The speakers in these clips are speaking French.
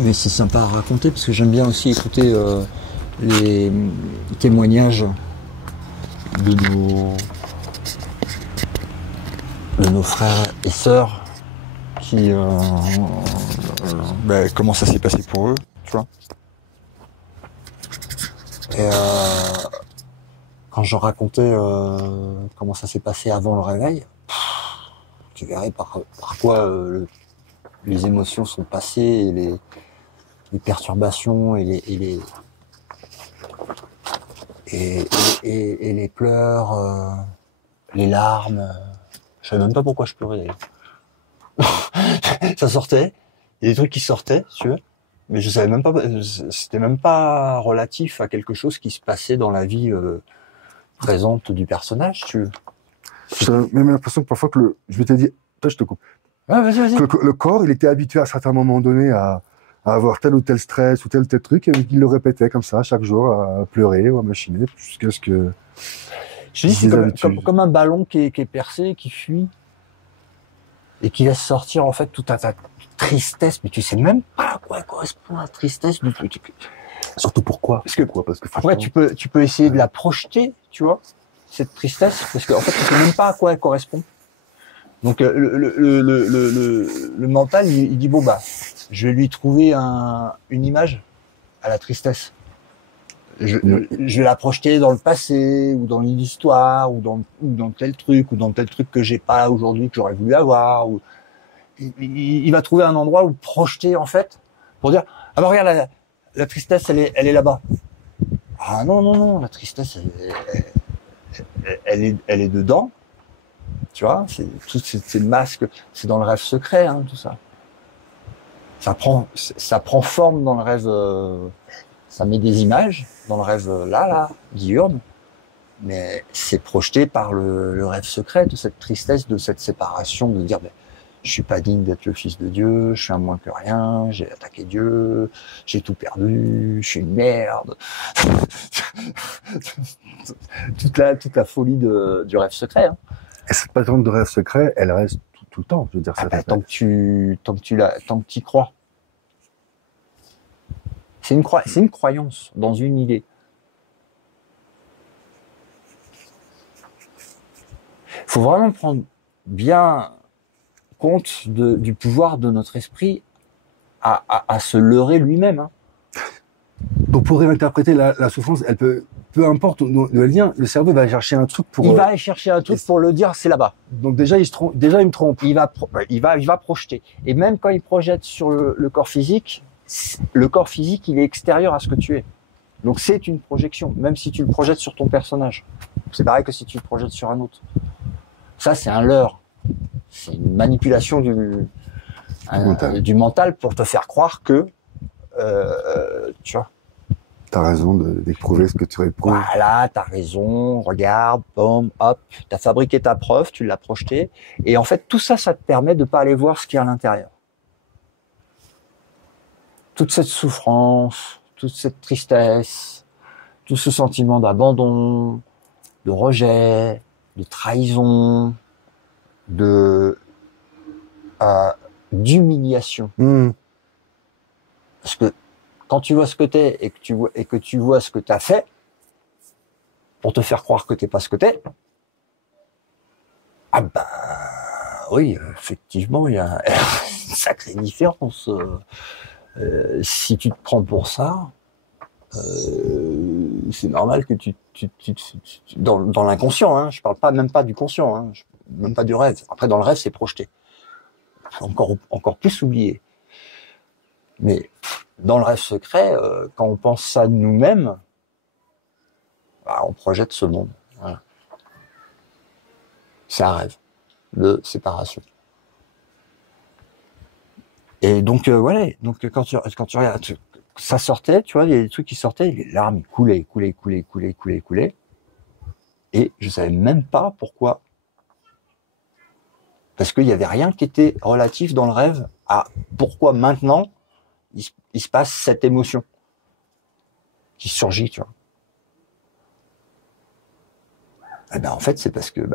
Mais c'est sympa à raconter parce que j'aime bien aussi écouter les témoignages de nos frères et sœurs qui comment ça s'est passé pour eux, tu vois. Et quand je racontais comment ça s'est passé avant le réveil, tu verrais par quoi les émotions sont passées et les perturbations et les pleurs, les larmes. Je savais même pas pourquoi je pleurais d'ailleurs. Ça sortait, il y a des trucs qui sortaient, si tu veux, mais je savais même pas, c'était même pas relatif à quelque chose qui se passait dans la vie présente du personnage, si tu veux. J'ai même l'impression que parfois que je m'étais dit, toi je te coupe, Ouais, vas-y, vas-y. que le corps, il était habitué à certains moments donnés à avoir tel ou tel stress ou tel truc, et il le répétait comme ça chaque jour, à pleurer ou à machiner, jusqu'à ce que... Je dis, c'est comme un ballon qui est percé, qui fuit, et qui laisse sortir en fait toute ta tristesse, mais tu sais même pas à quoi correspond la tristesse du truc. Surtout pourquoi? Parce que après tu peux essayer de la projeter, tu vois, cette tristesse, parce qu'en fait tu sais même pas à quoi elle correspond. Donc le mental il dit bon bah je vais lui trouver une image à la tristesse. Je vais la projeter dans le passé ou dans l'histoire ou dans tel truc que j'ai pas aujourd'hui que j'aurais voulu avoir. Ou il va trouver un endroit où projeter en fait pour dire ah bah regarde la tristesse elle est là-bas. Ah non la tristesse elle est dedans. Tu vois, c'est le masque, c'est dans le rêve secret, hein, tout ça. Ça prend forme dans le rêve, ça met des images dans le rêve diurne, mais c'est projeté par le rêve secret de cette tristesse, de cette séparation, de dire, ben, je suis pas digne d'être le fils de Dieu, je suis un moins que rien, j'ai attaqué Dieu, j'ai tout perdu, je suis une merde. toute la folie du rêve secret, hein. Et cette patente de rêve secret, elle reste tout le temps, je veux dire. Tant que tu y crois. C'est une croyance dans une idée. Il faut vraiment prendre bien compte du pouvoir de notre esprit à se leurrer lui-même, hein. Donc pour réinterpréter la souffrance, elle peu importe le lien, le cerveau va chercher un truc pour... Il va aller chercher un truc pour le dire, c'est là-bas. Donc déjà, il me trompe. Il va projeter. Et même quand il projette sur le corps physique, il est extérieur à ce que tu es. Donc c'est une projection, même si tu le projettes sur ton personnage. C'est pareil que si tu le projettes sur un autre. Ça, c'est un leurre. C'est une manipulation du mental pour te faire croire que, tu vois. T'as raison d'éprouver ce que tu éprouves. Voilà, t'as raison, regarde, boum, hop, t'as fabriqué ta preuve, tu l'as projetée. Et en fait, tout ça, ça te permet de pas aller voir ce qu'il y a à l'intérieur. Toute cette souffrance, toute cette tristesse, tout ce sentiment d'abandon, de rejet, de trahison, d'humiliation. Parce que quand tu vois ce que t'es et que tu vois ce que t'as fait, pour te faire croire que t'es pas ce que t'es, ah ben oui, effectivement, il y a une sacrée différence. Si tu te prends pour ça, c'est normal que dans l'inconscient, hein, je parle même pas du conscient, hein, même pas du rêve. Après, dans le rêve, c'est projeté. Encore plus oublié. Mais dans le rêve secret, quand on pense ça de nous-mêmes, bah, on projette ce monde. Voilà. C'est un rêve de séparation. Et donc voilà. Donc quand tu regardes, ça sortait, tu vois, il y a des trucs qui sortaient, les larmes coulaient. Et je savais même pas pourquoi. Parce qu'il y avait rien qui était relatif dans le rêve à pourquoi maintenant il se passe cette émotion qui surgit, tu vois. Eh ben en fait c'est parce que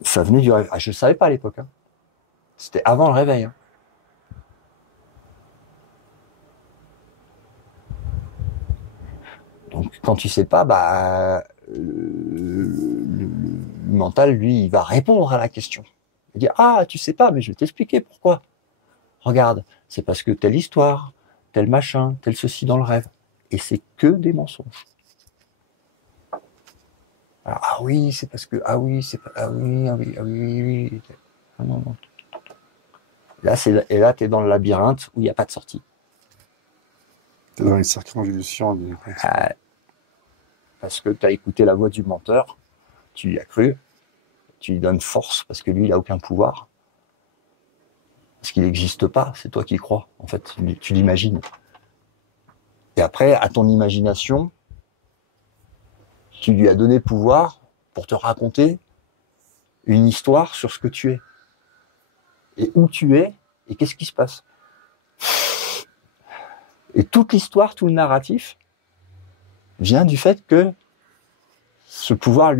ça venait du rêve. Ah, je savais pas à l'époque, hein. C'était avant le réveil, hein. Donc, quand tu sais pas, bah, le mental, lui, il va répondre à la question. Il dit, ah, tu sais pas, mais je vais t'expliquer pourquoi. Regarde, c'est parce que telle histoire, tel machin, tel ceci dans le rêve. Et c'est que des mensonges. Alors, ah oui, c'est parce que, ah oui, c'est pas, ah oui, ah oui, ah oui, oui, oui. Ah non, non. Et là, t'es dans le labyrinthe où il n'y a pas de sortie. T'es dans les circonvolutions. Ah, parce que tu as écouté la voix du menteur, tu y as cru, tu lui donnes force parce que lui, il n'a aucun pouvoir. Parce qu'il n'existe pas, c'est toi qui crois. En fait, tu l'imagines. Et après, à ton imagination, tu lui as donné pouvoir pour te raconter une histoire sur ce que tu es. Et où tu es, et qu'est-ce qui se passe. Et toute l'histoire, tout le narratif, vient du fait que ce pouvoir,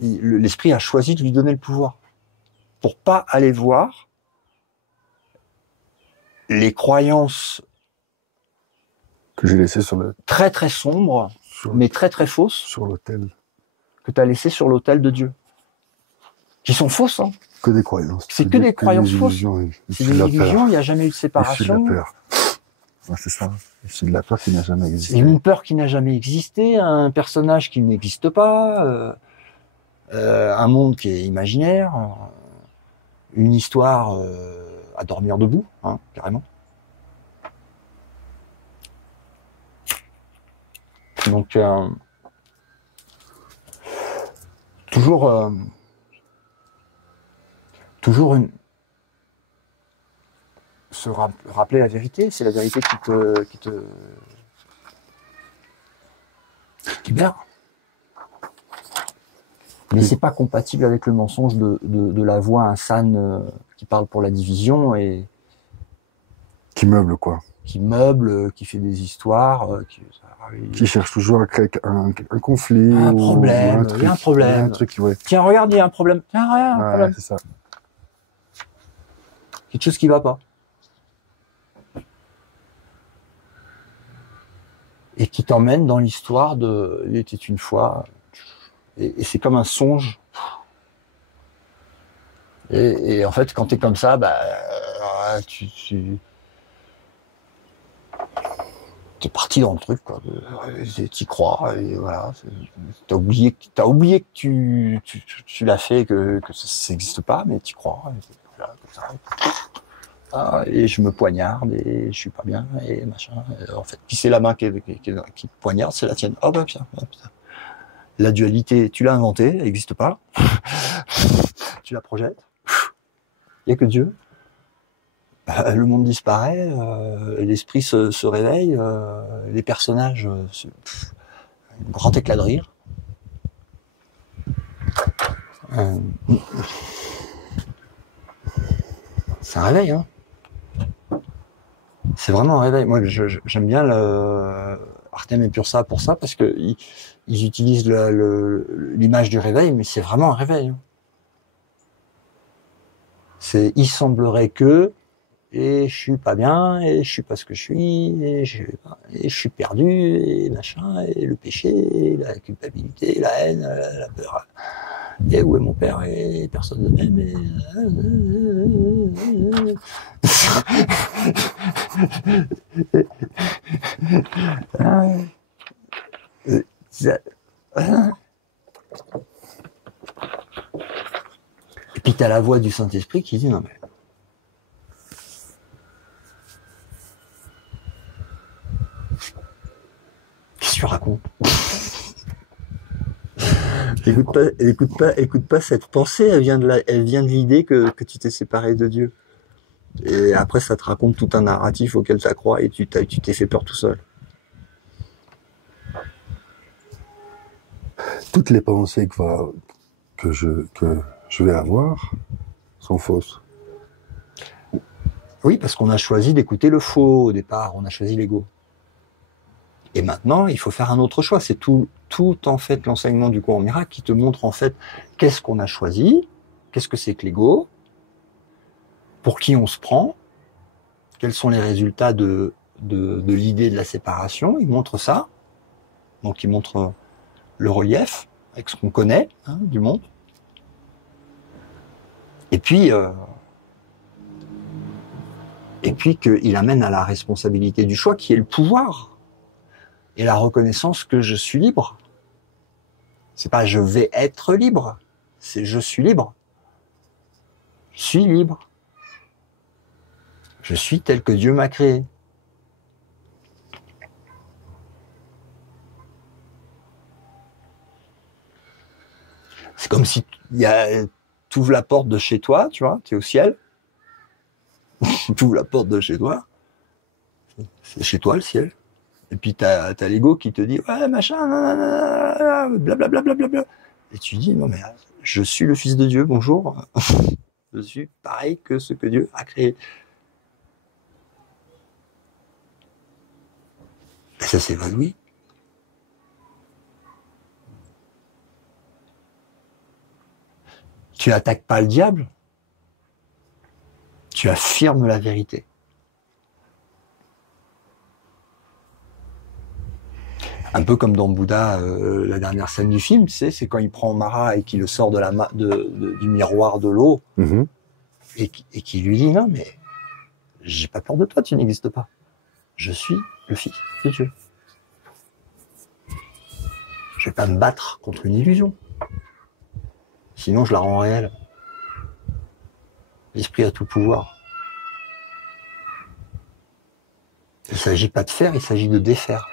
l'esprit a choisi de lui donner le pouvoir. Pour pas aller voir les croyances que j'ai laissées sur le... très très sombres, mais très très fausses, sur l'autel. Que tu as laissées sur l'autel de Dieu. Qui sont fausses, hein. Que des croyances. C'est que des croyances fausses. C'est des illusions, il n'y a jamais eu de séparation. Issu de la peur. Ouais, c'est ça. Issu de la peur qui n'a jamais existé. C'est une peur qui n'a jamais existé, un personnage qui n'existe pas, un monde qui est imaginaire, une histoire à dormir debout, hein, carrément. Donc, toujours se rappeler la vérité, c'est la vérité qui te libère. Mais c'est pas compatible avec le mensonge de la voix insane qui parle pour la division et qui meuble quoi. Qui meuble, qui fait des histoires, qui cherche toujours à créer un conflit, un problème. Il y a un problème. Un truc, ouais. Tiens, regarde, il y a un problème. Tiens, regarde, un problème. C'est ça. Quelque chose qui va pas. Et qui t'emmène dans l'histoire de il était une fois. Et c'est comme un songe. Et en fait, quand t'es comme ça, bah, tu t'es parti dans le truc, quoi. T'y crois, et voilà. T'as oublié que tu l'as fait, que ça n'existe pas, mais t'y crois. Et voilà, comme ça. Ah, et je me poignarde, et je suis pas bien, et machin. Et en fait, puis c'est la main qui te poignarde, c'est la tienne. Oh bah putain. La dualité, tu l'as inventée, elle n'existe pas. Tu la projettes. Il n'y a que Dieu. Le monde disparaît, l'esprit se réveille, les personnages, un grand éclat de rire. C'est un réveil, hein. C'est vraiment un réveil. Moi, j'aime bien Artem et Pursa pour ça, parce que ils utilisent l'image du réveil, mais c'est vraiment un réveil. Hein. Il semblerait que, et je suis pas bien, et je suis pas ce que je suis, et je suis perdu, et machin, et le péché, et la culpabilité, la haine, la peur. Et où est mon père, et personne ne m'aime, et... Et puis t'as la voix du Saint-Esprit qui dit non mais qu'est-ce que tu racontes? Écoute pas cette pensée, elle vient de l'idée que tu t'es séparé de Dieu. Et après ça te raconte tout un narratif auquel tu crois et tu t'es fait peur tout seul. Toutes les pensées que je vais avoir sont fausses. Oui, parce qu'on a choisi d'écouter le faux au départ, on a choisi l'ego. Et maintenant, il faut faire un autre choix. C'est tout en fait l'enseignement du courant miracle qui te montre en fait qu'est-ce qu'on a choisi, qu'est-ce que c'est que l'ego, pour qui on se prend, quels sont les résultats de l'idée de la séparation. Il montre ça. Donc il montre le relief avec ce qu'on connaît du monde. Et puis qu'il amène à la responsabilité du choix qui est le pouvoir et la reconnaissance que je suis libre. C'est pas je vais être libre, c'est je suis libre. Je suis libre. Je suis tel que Dieu m'a créé. C'est comme si tu ouvres la porte de chez toi, tu vois, tu es au ciel. Tu ouvres la porte de chez toi. C'est chez toi le ciel. Et puis t'as l'ego qui te dit ouais machin, blablabla. Et tu dis non mais je suis le Fils de Dieu, bonjour. Je suis pareil que ce que Dieu a créé. Et ça s'évanouit. Tu attaques pas le diable, tu affirmes la vérité. Un peu comme dans Bouddha, la dernière scène du film, tu sais, c'est quand il prend Mara et qu'il le sort du miroir de l'eau et qui lui dit non mais j'ai pas peur de toi, tu n'existes pas. Je suis le Fils de Dieu. Je vais pas me battre contre une illusion. Sinon, je la rends réelle. L'esprit a tout pouvoir. Il ne s'agit pas de faire, il s'agit de défaire.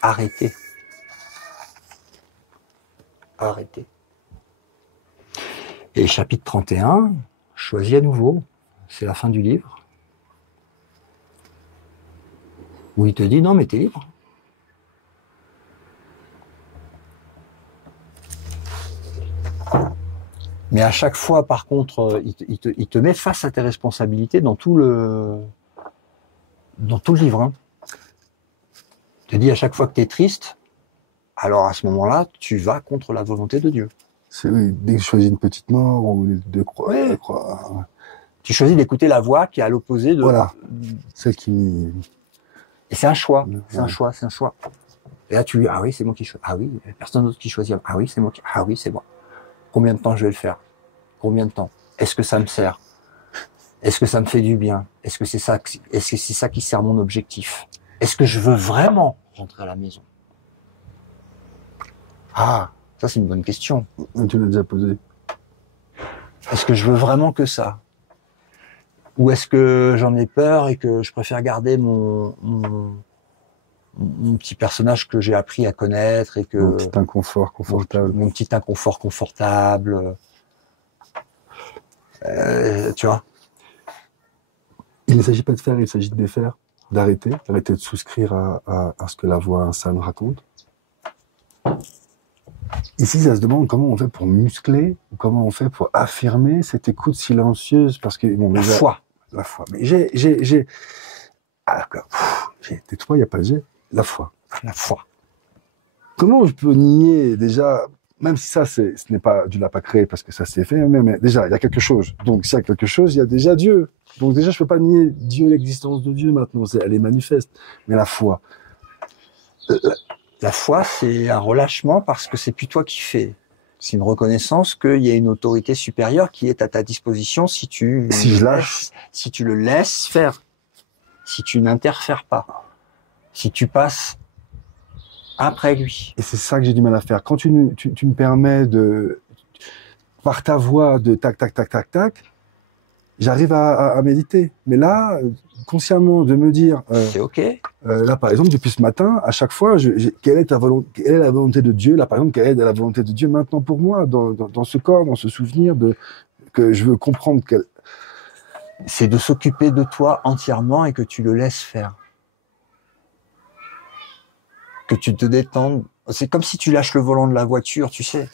Arrêtez. Arrêtez. Et chapitre 31, choisis à nouveau. C'est la fin du livre. Où il te dit, non mais t'es libre. Mais à chaque fois, par contre, il te met face à tes responsabilités dans tout le livre. Hein. Il te dit à chaque fois que tu es triste, alors à ce moment-là, tu vas contre la volonté de Dieu. C'est oui, dès que je choisis une petite mort ou de croix. Ouais. Tu choisis d'écouter la voix qui est à l'opposé de... Voilà, celle qui... Et c'est un choix, c'est un choix, c'est un choix. Et là, tu dis, ah oui, c'est moi qui choisis. Ah oui, personne d'autre qui choisit. Ah oui, c'est moi qui... Ah oui, c'est moi. Combien de temps je vais le faire? Combien de temps? Est-ce que ça me sert? Est-ce que ça me fait du bien? Est-ce que c'est ça qui sert mon objectif? Est-ce que je veux vraiment rentrer à la maison? Ah, ça c'est une bonne question. Tu l'as déjà posé. Est-ce que je veux vraiment que ça? Ou est-ce que j'en ai peur et que je préfère garder mon petit personnage que j'ai appris à connaître et que... Mon petit inconfort confortable. Mon petit inconfort confortable. Tu vois? Il ne s'agit pas de faire, il s'agit de défaire, d'arrêter de souscrire à ce que la voix insane raconte. Ici, ça se demande comment on fait pour muscler, ou comment on fait pour affirmer cette écoute silencieuse, parce que bon, La foi. La foi. Mais j'ai tais-toi, il n'y a pas de j'ai. La foi. La foi. Comment je peux nier déjà, même si ça, ce n'est pas, Dieu l'a pas créé parce que ça s'est fait, mais déjà, il y a quelque chose. Donc, s'il y a quelque chose, il y a déjà Dieu. Donc, déjà, je peux pas nier Dieu, l'existence de Dieu maintenant. Elle est manifeste. Mais la foi. La foi, c'est un relâchement parce que c'est plus toi qui fais. C'est une reconnaissance qu'il y a une autorité supérieure qui est à ta disposition si tu le laisses faire, si tu n'interfères pas, si tu passes après lui. Et c'est ça que j'ai du mal à faire. Quand tu me permets par ta voix de tac, tac, tac, tac, tac, j'arrive à méditer. Mais là, consciemment, de me dire... c'est OK. Là, par exemple, depuis ce matin, à chaque fois, quelle est la volonté de Dieu? Là, par exemple, quelle est la volonté de Dieu maintenant pour moi, dans ce corps, dans ce souvenir que je veux comprendre C'est de s'occuper de toi entièrement et que tu le laisses faire. Que tu te détendes. C'est comme si tu lâches le volant de la voiture, tu sais.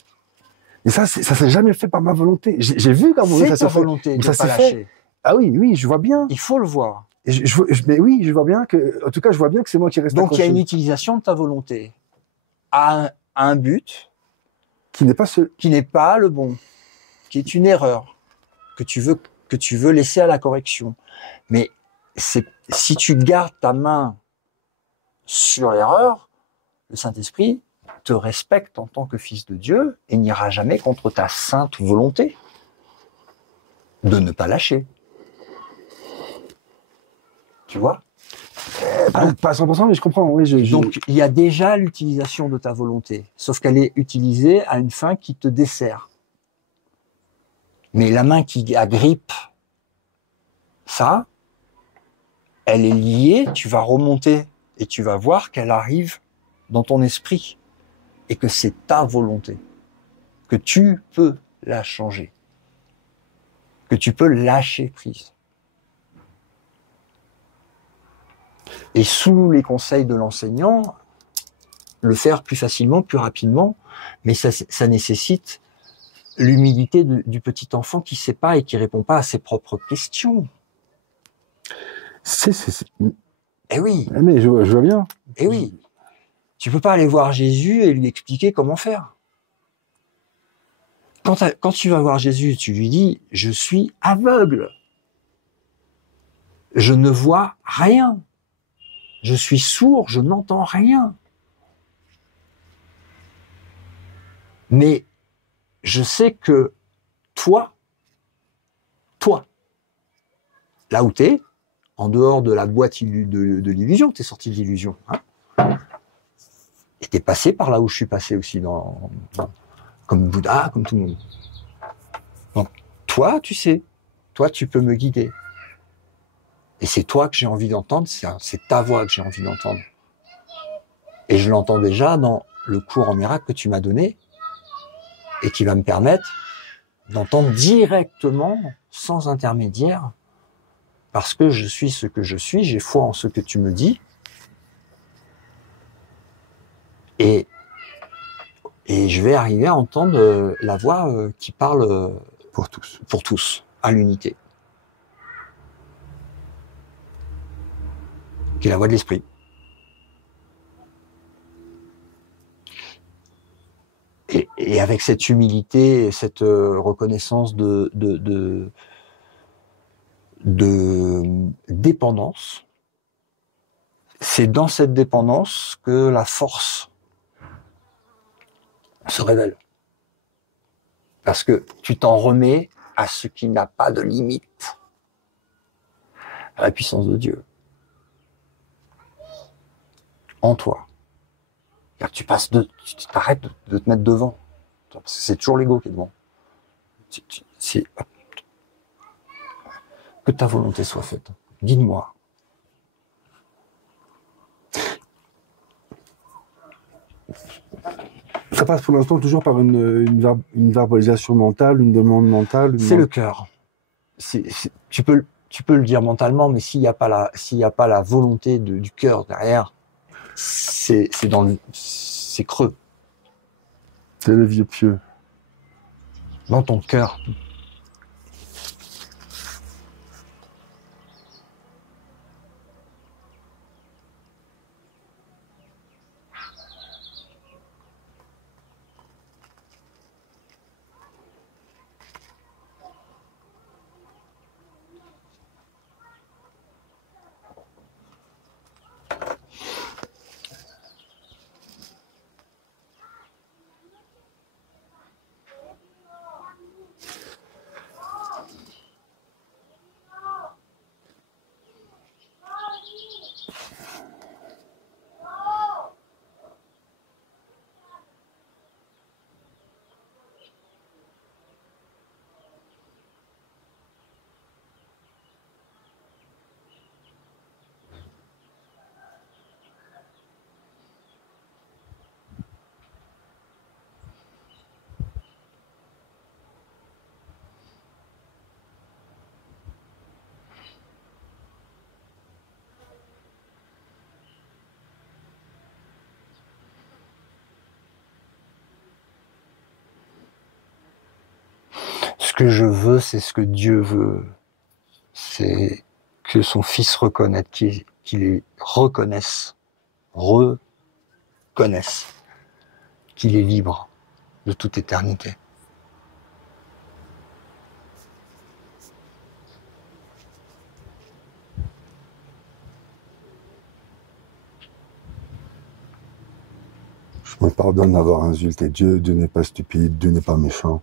Et ça s'est jamais fait par ma volonté. J'ai vu comment ça s'est fait. Volonté de ça pas s'est lâcher. fait. Ah oui, je vois bien. Il faut le voir. Et mais oui, je vois bien que, en tout cas, je vois bien que c'est moi qui reste Donc il y a accroché. une utilisation de ta volonté à un but Qui n'est pas qui n'est pas le bon, qui est une erreur que tu veux laisser à la correction. Mais si tu gardes ta main sur l'erreur, le Saint-Esprit te respecte en tant que fils de Dieu et n'ira jamais contre ta sainte volonté de ne pas lâcher. Tu vois? Pas à 100%, mais je comprends. Oui, Donc, il y a déjà l'utilisation de ta volonté, sauf qu'elle est utilisée à une fin qui te dessert. Mais la main qui agrippe ça, elle est liée, tu vas remonter et tu vas voir qu'elle arrive dans ton esprit et que c'est ta volonté, que tu peux la changer, que tu peux lâcher prise. Et sous les conseils de l'enseignant, le faire plus facilement, plus rapidement, mais ça nécessite l'humilité du petit enfant qui ne sait pas et qui répond pas à ses propres questions. Eh oui. Mais je vois bien. Eh oui. Tu peux pas aller voir Jésus et lui expliquer comment faire. Quand tu vas voir Jésus, tu lui dis, je suis aveugle. Je ne vois rien. Je suis sourd, je n'entends rien. Mais je sais que toi, là où t'es, en dehors de la boîte de l'illusion, t'es sorti de l'illusion, hein, et t'es passé par là où je suis passé aussi, comme Bouddha, comme tout le monde. Donc, toi, tu sais, toi, tu peux me guider. Et c'est toi que j'ai envie d'entendre, c'est ta voix que j'ai envie d'entendre. Et je l'entends déjà dans le cours en miracle que tu m'as donné, et qui va me permettre d'entendre directement, sans intermédiaire, parce que je suis ce que je suis, j'ai foi en ce que tu me dis, et je vais arriver à entendre la voix qui parle pour tous, à l'unité, qui est la voix de l'esprit. Et avec cette humilité et cette reconnaissance de dépendance, c'est dans cette dépendance que la force se révèle. Parce que tu t'en remets à ce qui n'a pas de limite, à la puissance de Dieu, en toi. Car tu t'arrêtes de te mettre devant. C'est toujours l'ego qui est devant. C'est que ta volonté soit faite. Guide-moi. Ça passe pour l'instant toujours par une verbalisation mentale, une demande mentale. C'est le cœur. Tu peux le dire mentalement, mais s'il n'y a pas la volonté du cœur derrière, c'est creux. C'est le vieux pieux. Dans ton cœur. Ce que je veux, c'est ce que Dieu veut. C'est que son Fils reconnaisse, qu'il les reconnaisse, qu'il est libre de toute éternité. Je me pardonne d'avoir insulté Dieu. Dieu n'est pas stupide, Dieu n'est pas méchant.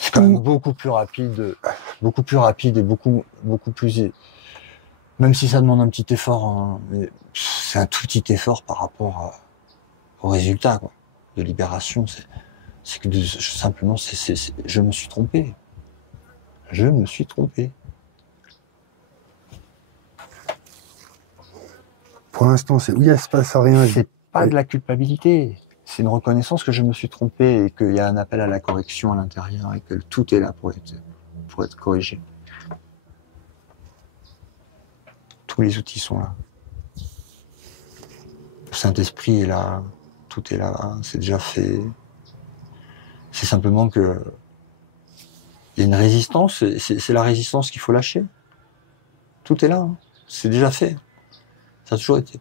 C'est quand même beaucoup plus rapide et beaucoup plus. Même si ça demande un petit effort, hein, c'est un tout petit effort par rapport au résultat quoi, de libération. C'est que simplement, je me suis trompé. Je me suis trompé. Pour l'instant, c'est oui, il se passe rien. C'est pas de la culpabilité. C'est une reconnaissance que je me suis trompé et qu'il y a un appel à la correction à l'intérieur et que tout est là pour être corrigé. Tous les outils sont là. Le Saint-Esprit est là. Tout est là. C'est déjà fait. C'est simplement que il y a une résistance. C'est la résistance qu'il faut lâcher. Tout est là. Hein. C'est déjà fait. Ça a toujours été.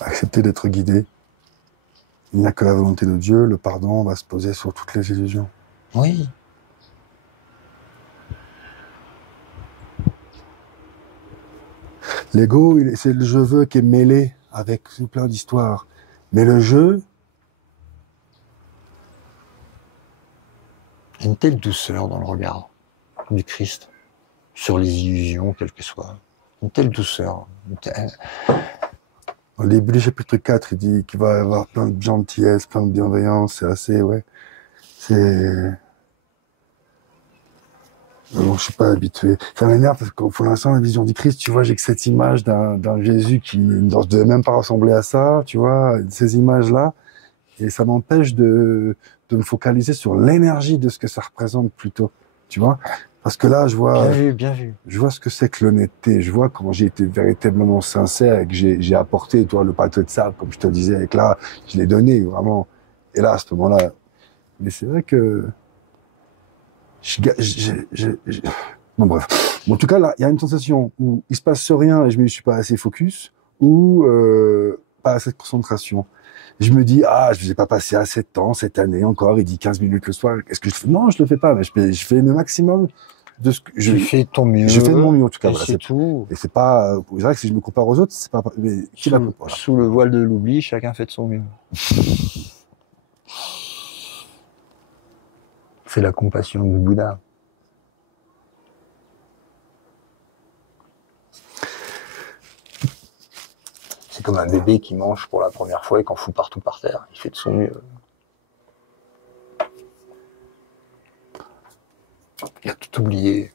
Accepter d'être guidé. Il n'y a que la volonté de Dieu. Le pardon va se poser sur toutes les illusions. Oui. L'ego, c'est le je veux qui est mêlé avec tout plein d'histoires. Mais le jeu, Il y a une telle douceur dans le regard du Christ sur les illusions, quelles que soient. Une telle douceur. au début du chapitre 4, il dit qu'il va y avoir plein de gentillesse, plein de bienveillance. C'est assez, ouais. C'est... Bon, je suis pas habitué. Ça m'énerve parce que pour l'instant, la vision du Christ, tu vois, j'ai que cette image d'un Jésus qui ne devait même pas ressembler à ça, tu vois, ces images-là. Et ça m'empêche de me focaliser sur l'énergie de ce que ça représente plutôt, tu vois. Parce que là, je vois, Bien vu. je vois ce que c'est que l'honnêteté. Je vois comment j'ai été véritablement sincère et que j'ai apporté, toi, le pâteau de sable, comme je te disais, et que là, je l'ai donné, vraiment. Et là, à ce moment-là. Mais c'est vrai que, bon, bref. Bon, en tout cas, là, il y a une sensation où il se passe rien et je me suis pas assez focus, ou, pas assez de concentration. Je me dis, ah, je n'ai pas passé assez de temps cette année encore, il dit 15 minutes le soir. Est-ce que je fais? Non, je le fais pas, mais je fais le maximum de ce que Tu fais ton mieux. je fais de mon mieux, en tout cas. Et Voilà, c'est tout. et c'est pas, c'est vrai que si je me compare aux autres, c'est pas, mais qui la compare, voilà. Sous le voile de l'oubli, chacun fait de son mieux. C'est la compassion du Bouddha. C'est comme un bébé qui mange pour la première fois et qu'en fout partout par terre. Il fait de son mieux. Il a tout oublié.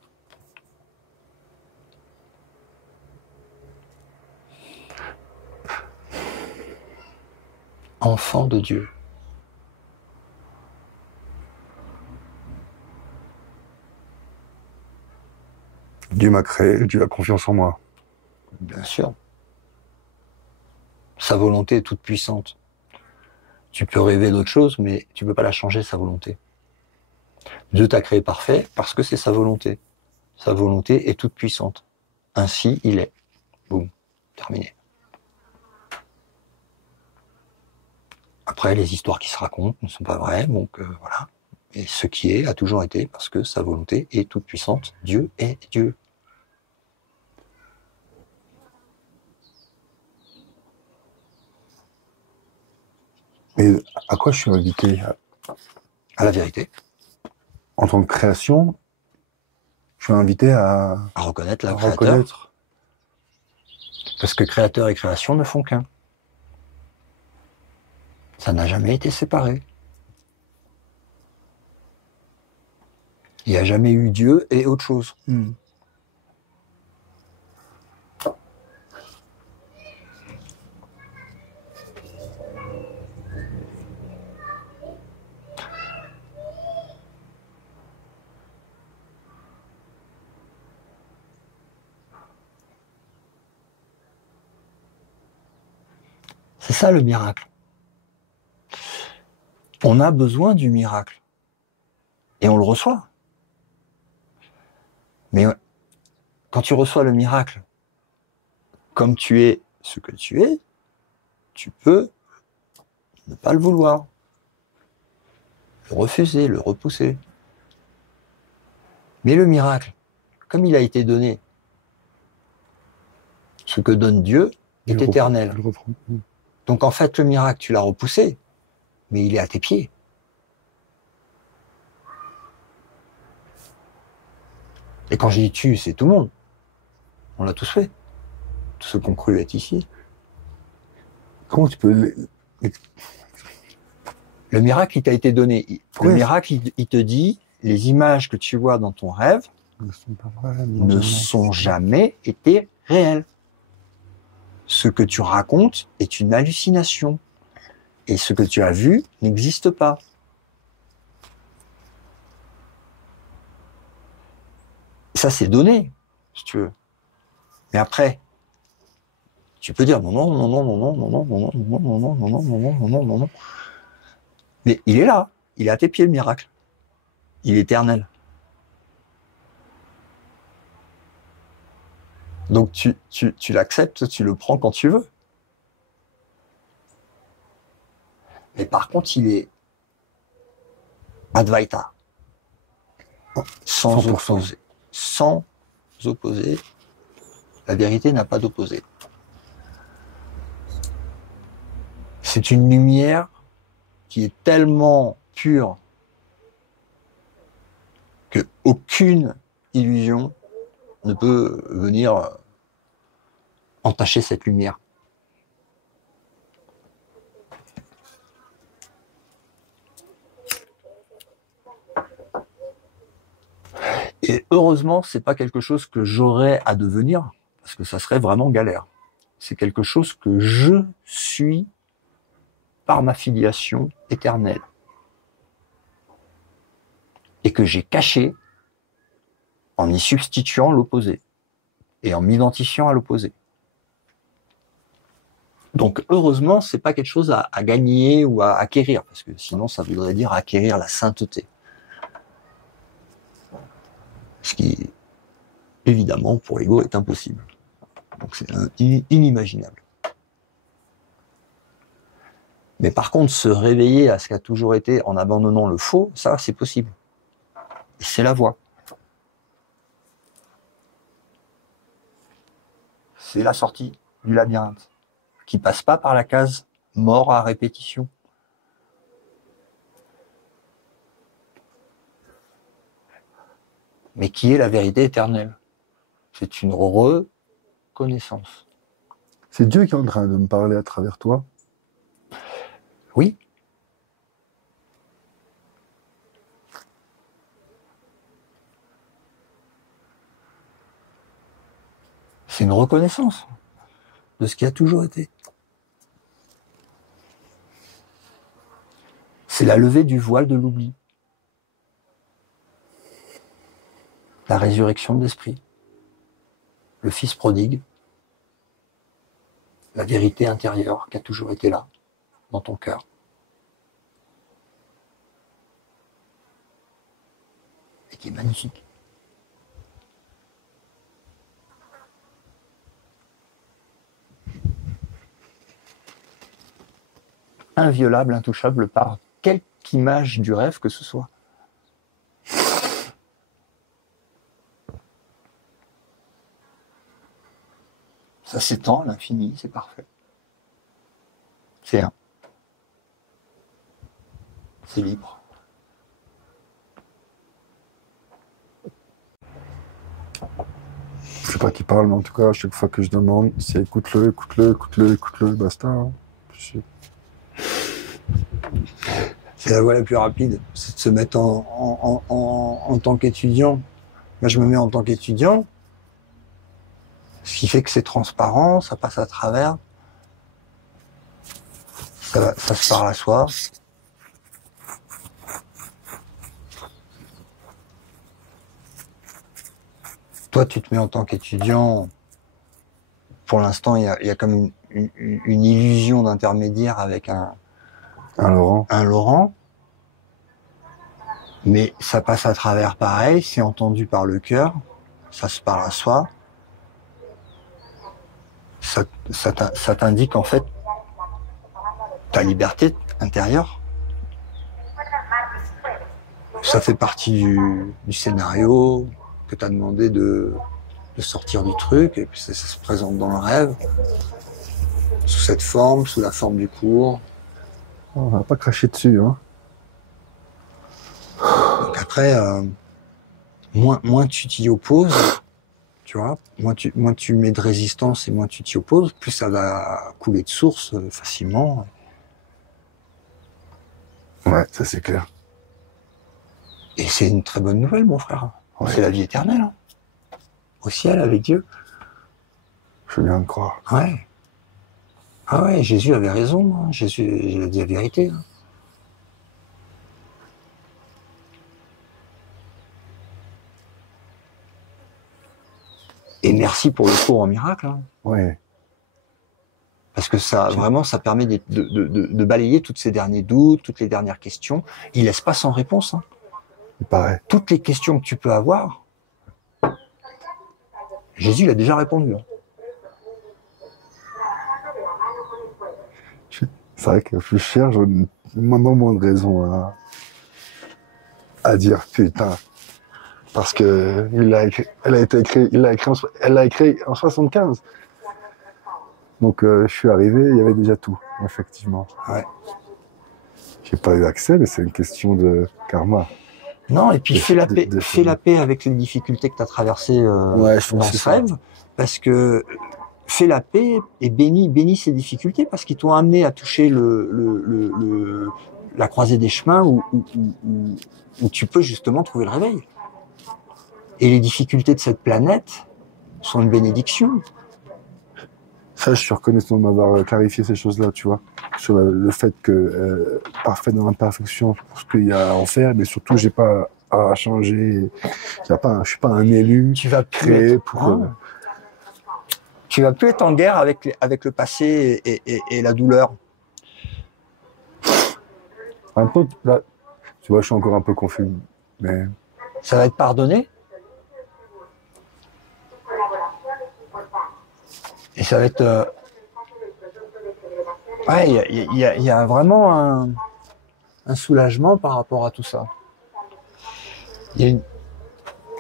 Enfant de Dieu. Dieu m'a créé, Dieu a confiance en moi. Bien sûr. Sa volonté est toute puissante. Tu peux rêver d'autre chose, mais tu peux pas la changer, sa volonté. Dieu t'a créé parfait parce que c'est sa volonté. Sa volonté est toute puissante. Ainsi, il est. Boum. Terminé. Après, les histoires qui se racontent ne sont pas vraies, donc voilà. Et ce qui est a toujours été parce que sa volonté est toute puissante. Dieu est Dieu. Mais à quoi je suis invité? À la vérité. En tant que création, je suis invité à Reconnaître le à créateur. reconnaître. Parce que créateur et création ne font qu'un. Ça n'a jamais été séparé. Il n'y a jamais eu Dieu et autre chose. C'est ça le miracle. On a besoin du miracle. Et on le reçoit. Mais quand tu reçois le miracle, comme tu es ce que tu es, tu peux ne pas le vouloir, le refuser, le repousser. Mais le miracle, comme il a été donné, ce que donne Dieu est éternel. Donc en fait, le miracle, tu l'as repoussé, mais il est à tes pieds. Et quand je dis tu, c'est tout le monde. On l'a tous fait. Tous ceux qui ont cru être ici. Comment tu peux... Le miracle, il t'a été donné. Le miracle, il te dit, les images que tu vois dans ton rêve ne sont jamais été réelles. Ce que tu racontes est une hallucination. Et ce que tu as vu n'existe pas. Ça, c'est donné, si tu veux. Mais après, tu peux dire non, non, non, non, non, non, non, non, non, non, non, non, non, non, non, non, non, non, non. Mais il est là, il est à tes pieds, le miracle. Il est éternel. Donc tu l'acceptes, tu le prends quand tu veux. Mais par contre, il est Advaita. Sans opposer. Sans opposer. La vérité n'a pas d'opposé. C'est une lumière qui est tellement pure que aucune illusion ne peut venir entacher cette lumière. Et heureusement, c'est pas quelque chose que j'aurais à devenir, parce que ça serait vraiment galère. C'est quelque chose que je suis par ma filiation éternelle. Et que j'ai caché en y substituant l'opposé. Et en m'identifiant à l'opposé. Donc heureusement, c'est pas quelque chose à gagner ou à acquérir, parce que sinon ça voudrait dire acquérir la sainteté. Ce qui, évidemment, pour l'ego est impossible. Donc c'est inimaginable. Mais par contre, se réveiller à ce qu'a toujours été en abandonnant le faux, ça, c'est possible. Et c'est la voie. C'est la sortie du labyrinthe, qui passe pas par la case mort à répétition. Mais qui est la vérité éternelle. C'est une reconnaissance. C'est Dieu qui est en train de me parler à travers toi. Oui. C'est une reconnaissance de ce qui a toujours été. C'est la levée du voile de l'oubli. La résurrection de l'esprit. Le fils prodigue. La vérité intérieure qui a toujours été là, dans ton cœur. Et qui est magnifique. Inviolable, intouchable par quelque image du rêve que ce soit. Ça s'étend à l'infini, c'est parfait. C'est un. C'est libre. Je sais pas qui parle, mais en tout cas, à chaque fois que je demande, c'est écoute-le, écoute-le, écoute-le, écoute-le, basta. Hein. C'est la voie la plus rapide, c'est de se mettre en tant qu'étudiant. Moi, je me mets en tant qu'étudiant, ce qui fait que c'est transparent, ça passe à travers, ça se parle à soi. Toi, tu te mets en tant qu'étudiant, pour l'instant, il y a comme une illusion d'intermédiaire avec un Laurent. Mais ça passe à travers pareil, c'est entendu par le cœur, ça se parle à soi. Ça t'indique en fait ta liberté intérieure. Ça fait partie du scénario que tu as demandé de sortir du truc, et puis ça se présente dans le rêve, sous cette forme, sous la forme du cours. On va pas cracher dessus, hein. Donc après, moins tu t'y opposes, tu vois, moins tu mets de résistance et moins tu t'y opposes, plus ça va couler de source facilement. Ouais, ça c'est clair. Et c'est une très bonne nouvelle, mon frère. Ouais. C'est la vie éternelle. Hein. Au ciel, avec Dieu. Je viens de croire. Ouais. Ah ouais, Jésus avait raison. Hein. Jésus, il a dit la vérité. Hein. Et merci pour le cours en miracle. Hein. Ouais. Parce que ça, vraiment, ça permet de balayer tous ces derniers doutes, toutes les dernières questions. Il laisse pas sans réponse. Hein. Il paraît. Toutes les questions que tu peux avoir, Jésus l'a déjà répondu. Hein. C'est vrai que plus cher, j'ai moins de raison à dire putain. Parce que elle l'a écrit en 75. Donc je suis arrivé, il y avait déjà tout, effectivement. Ouais. J'ai pas eu accès, mais c'est une question de karma. Non, et puis fais la paix avec les difficultés que tu as traversées dans ce rêve, parce que fais la paix et bénis ces difficultés, parce qu'ils t'ont amené à toucher la croisée des chemins où tu peux justement trouver le réveil. Et les difficultés de cette planète sont une bénédiction. Ça, je suis reconnaissant de m'avoir clarifié ces choses-là, tu vois, sur le fait que parfait dans l'imperfection, pour ce qu'il y a à en faire, mais surtout, j'ai pas à changer. Je suis pas un élu. Tu vas créé pour. Tu vas plus être en guerre avec le passé et la douleur. Un peu, là, tu vois, je suis encore un peu confus, mais. Ça va être pardonné. Et ça va être... Ouais, il y a vraiment un soulagement par rapport à tout ça.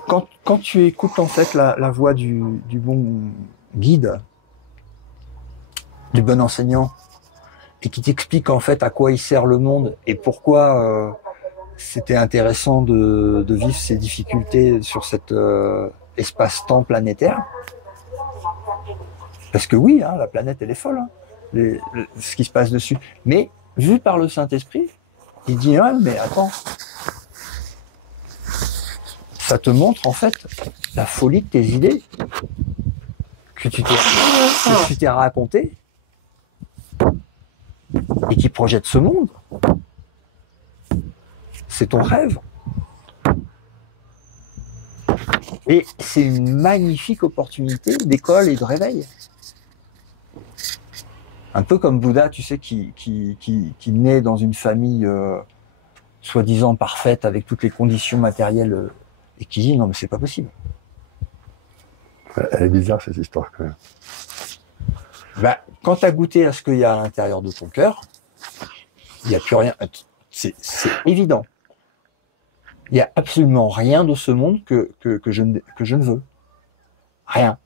Quand tu écoutes en fait la voix du bon guide, du bon enseignant, et qui t'explique en fait à quoi il sert le monde et pourquoi c'était intéressant de vivre ces difficultés sur cet espace-temps planétaire. Parce que oui, hein, la planète, elle est folle, hein, ce qui se passe dessus. Mais, vu par le Saint-Esprit, il dit, ah, mais attends, ça te montre, en fait, la folie de tes idées que tu t'es raconté et qui projette ce monde. C'est ton rêve. Et c'est une magnifique opportunité d'école et de réveil. Un peu comme Bouddha, tu sais, qui naît dans une famille soi-disant parfaite, avec toutes les conditions matérielles, et qui dit non mais c'est pas possible. Elle est bizarre cette histoire quand même. Bah, quand tu as goûté à ce qu'il y a à l'intérieur de ton cœur, il n'y a plus rien. C'est évident. Il n'y a absolument rien de ce monde que je ne veux. Rien.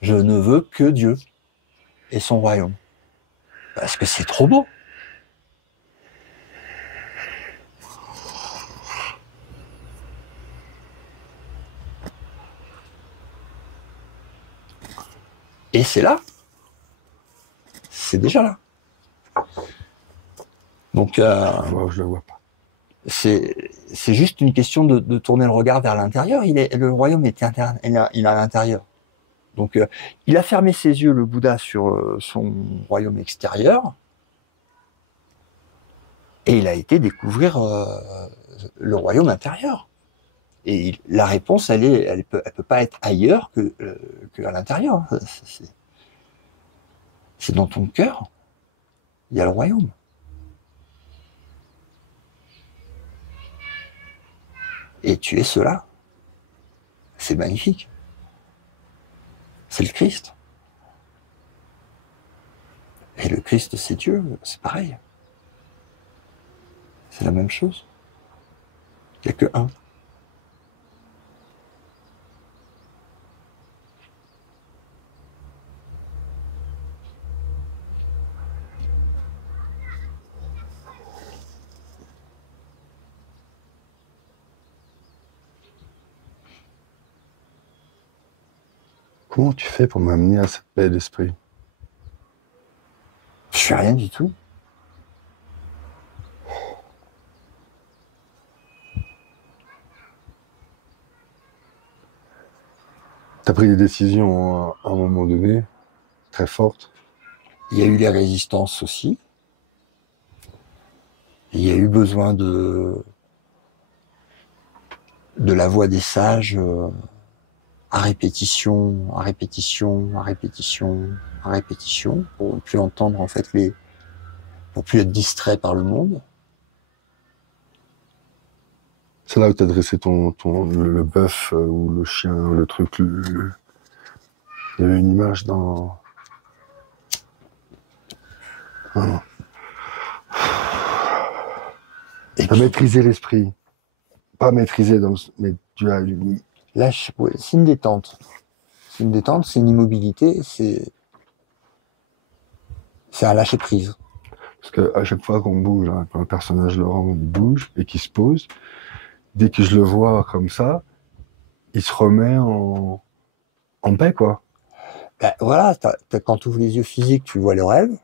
Je ne veux que Dieu et son royaume. Parce que c'est trop beau. Et c'est là. C'est déjà là. Donc, je le vois pas. C'est juste une question de tourner le regard vers l'intérieur. Le royaume est interne, il est à l'intérieur. Donc, il a fermé ses yeux, le Bouddha, sur son royaume extérieur, et il a été découvrir le royaume intérieur. Et la réponse, elle peut pas être ailleurs que à l'intérieur. C'est dans ton cœur. Il y a le royaume. Et tu es cela. C'est magnifique. C'est le Christ. Et le Christ, c'est Dieu, c'est pareil. C'est la même chose. Il n'y a que un. Comment tu fais pour m'amener à cette paix d'esprit? Je fais rien du tout. Tu as pris des décisions à un moment donné, très fortes. Il y a eu les résistances aussi. Il y a eu besoin de la voix des sages à répétition, à répétition, à répétition, à répétition, pour plus entendre en fait pour plus être distrait par le monde. C'est là où tu as dressé le bœuf ou le chien, le truc. Il y avait une image dans. Ah. Et pas maîtriser l'esprit. Pas maîtriser, mais tu as. Là, ouais, c'est une détente. C'est une détente, c'est une immobilité, c'est un lâcher prise. Parce qu'à chaque fois qu'on bouge, hein, quand un personnage Laurent il bouge et qu'il se pose, dès que je le vois comme ça, il se remet en paix, quoi. Ben, voilà, quand tu ouvres les yeux physiques, tu vois le rêve.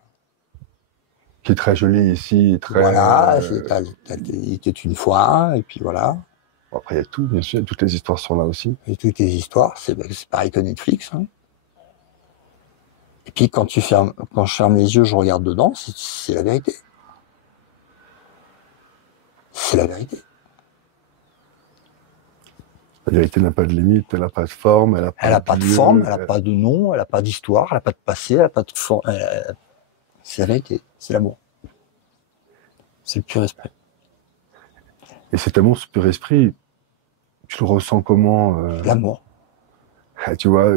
Qui est très joli ici, très. Voilà, il était une fois, et puis voilà. Après, il y a tout, bien sûr, toutes les histoires sont là aussi. Et toutes les histoires, c'est pareil que Netflix. Hein. Et puis quand je ferme les yeux, je regarde dedans, c'est la vérité. C'est la vérité. La vérité n'a pas de limite, elle n'a pas de forme, elle n'a pas de forme, elle n'a pas de nom, elle n'a pas d'histoire, elle n'a pas de passé, elle n'a pas de forme. C'est la vérité, c'est l'amour. C'est le pur esprit. Et cet amour, ce pur esprit, tu le ressens comment L'amour. Tu vois,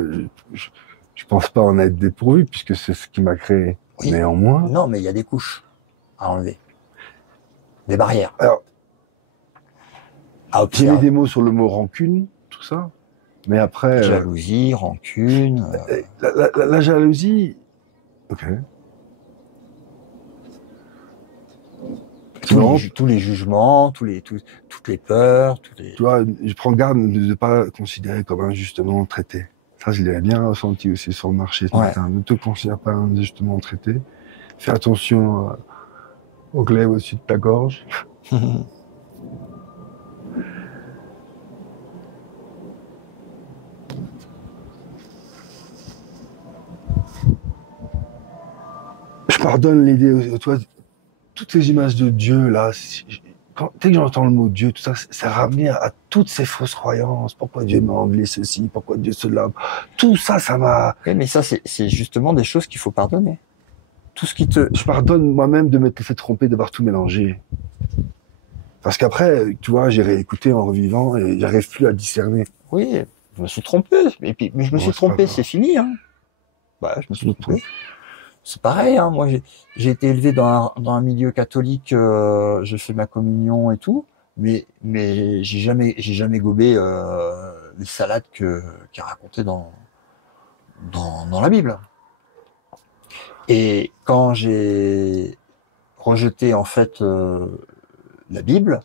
je pense pas en être dépourvu, puisque c'est ce qui m'a créé. Oui. Néanmoins. Non, mais il y a des couches à enlever. Des barrières. Alors, à j'ai mis observer. des mots sur le mot rancune, tout ça. Mais après. Jalousie, rancune. La jalousie. Ok. Tous les jugements, toutes les peurs, Tu vois, je prends garde de ne pas considérer comme injustement traité. Ça, je l'ai bien ressenti aussi sur le marché ce matin. Ne te considère pas injustement traité. Fais attention au glaive au-dessus de ta gorge. Je pardonne l'idée, toi, toutes ces images de Dieu, là, dès que j'entends le mot Dieu, tout ça, ça ramène à toutes ces fausses croyances. Pourquoi Dieu m'a enlevé ceci? Pourquoi Dieu cela? Tout ça, ça m'a... Oui, mais ça, c'est justement des choses qu'il faut pardonner. Tout ce qui te... Je pardonne moi-même de m'être fait tromper, d'avoir tout mélangé. Parce qu'après, tu vois, j'ai réécouté en revivant et j'arrive plus à discerner. Oui, je me suis trompé. Mais je me suis trompé, c'est fini. Hein. Bah, je me suis trompé. C'est pareil, hein. Moi j'ai été élevé dans un milieu catholique, j'ai fait ma communion et tout, mais j'ai jamais gobé les salades qui est racontées dans la Bible. Et quand j'ai rejeté en fait la Bible,